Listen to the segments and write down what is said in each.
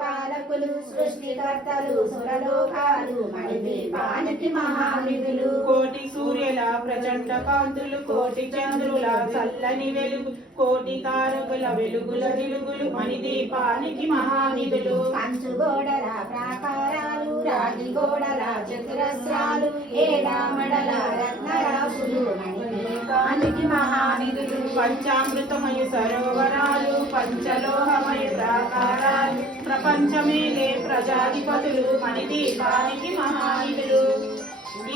జగత్పాలకులు సృష్టికర్తలు సురలోకాలు మణిదీపానికి మహానిధులు. కోటి సూర్యుల ప్రచండ కాంతులు కోటి చంద్రుల చల్లని వెలుగు కోటి తారకుల వెలుగుల వెలుగులు మణిదీపానికి మహానిధులు. కంచు గోడల ప్రాకారాలు రాగి గోడల చతురస్రాలు ఏడామడల రత్నరాశులు మణిదీపానికి మహానిధులు. పంచామృతమయ సరోవరాలు పంచలోహమయ ప్రాకారాలు ప్రపంచమేలే ప్రజాధిపతులు మణిదీపానికి మహానిధులు.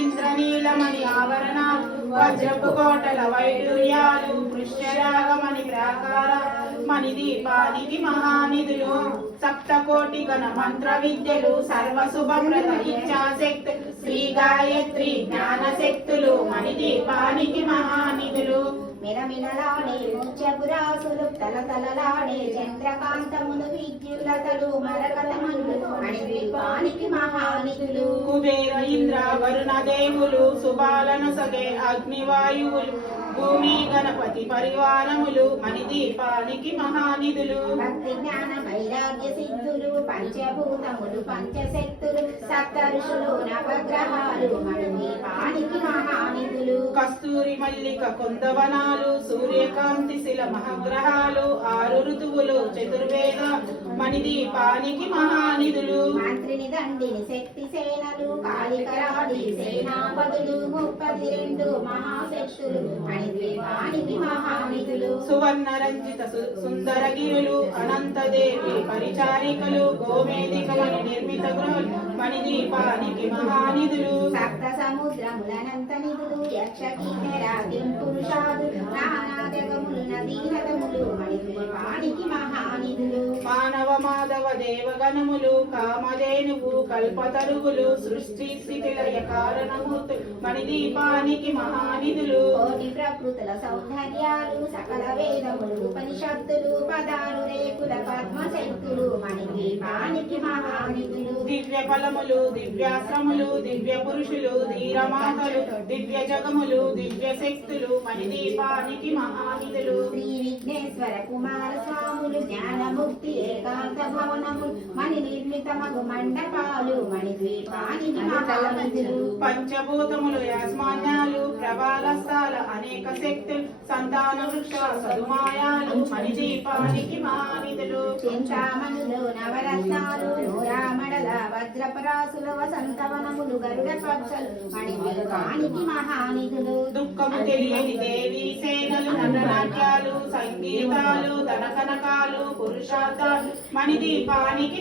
ఇంద్రనీలమణి ఆవరణాలు వజ్రపు కోటల వైడూర్యాలు పుష్యరాగమణి ప్రాకారాలు మణిదీపానికి మహానిధులు. సప్తకోటి గణ మంత్ర విద్యలు సర్వశుభప్రద ఇచ్ఛాశక్తులు శ్రీ గాయత్రి జ్ఞాన శక్తులు మణిదీపానికి మహానిధులు. మిలమిలలాడే ముత్యపురాసులు తలతలలాడే చంద్రకాంతములు విద్యుల్లతలు మరకతములు మణిదీపానికి మహానిధులు. కుబేర ఇంద్ర వరుణ దేవులు శుభాలను సగే అగ్నివాయువులు భూమి గణపతి పరివారములు మణిదీపానికి మహానిధులు. భక్తి జ్ఞాన వైరాగ్య సిద్ధులు పంచభూతములు పంచశక్తులు సప్త ఋషులు నవగ్రహాలు మణిదీపానికి మహానిధులు. కస్తూరి మల్లిక కుందవనాలు సూర్యకాంతి శిల మహాగ్రహాలు ఆరు ఋతువులు చతుర్వేద మణిదీపానికి మహానిధులు. మంత్రిని దండిని శక్తి సేనలు కాళికరాడి సేనాపతులు 32 మహాశక్తులు మణిదీపానికి మహానిధులు. సువర్ణ రంజిత సుందర గిరులు అనంతదేవి పరిచారికలు గోమేధికమణి నిర్మిత గృహలు మణిదీపానికి మహానిధులు. సప్త సముద్రములనంత నిధులు యక్ష కిన్నెర పురుషాదు నానా జగములు నదీనదములు మణిదీపానికి మహానిధులు. మానవ మాధవ దేవగణములు కామధేనువు కల్పతరుగులు సృష్టి స్థితి లయ కారణమూర్తులు మణిదీపానికి మహానిధులు. కోటి ప్రకృతుల సౌందర్యాలు సకల వేదములు ఉపనిషత్తులు పదాలు రేకుల పద్మశక్తులు మణిదీపానికి మహానిధులు. దివ్య ఫలములు దివ్యాశ్రములు దివ్య పురుషులు ధీరమాతలు దివ్య జగములు దివ్య శక్తులు మణిదీపానికి మహానిధులు. శ్రీ విఘ్నేశ్వర కుమార స్వాములు జ్ఞానముక్తి ఏకాంత భవనములు మణి నిర్మితమగు మండపాలు మణిద్వీపానికి మహానిధులు. పంచభూతములు యాస్మాన్యాలు ప్రబాలస్థాల అనేక శక్తులు సంతాన వృక్ష సదుమాయాలు మణిదీపానికి మహానిధులు. చింతామణులు నవరత్నాలు నూరామడల వజ్రపరాసుల వసంతవనములు గరుడ పక్షలు మణిద్వీపానికి మహానిధులు. దుఃఖము తెలియని దేవీ సేనలు నటనాట్యాలు సంగీతాలు ధనకనకాలు పురుషార్థాలు మణిదీపానికి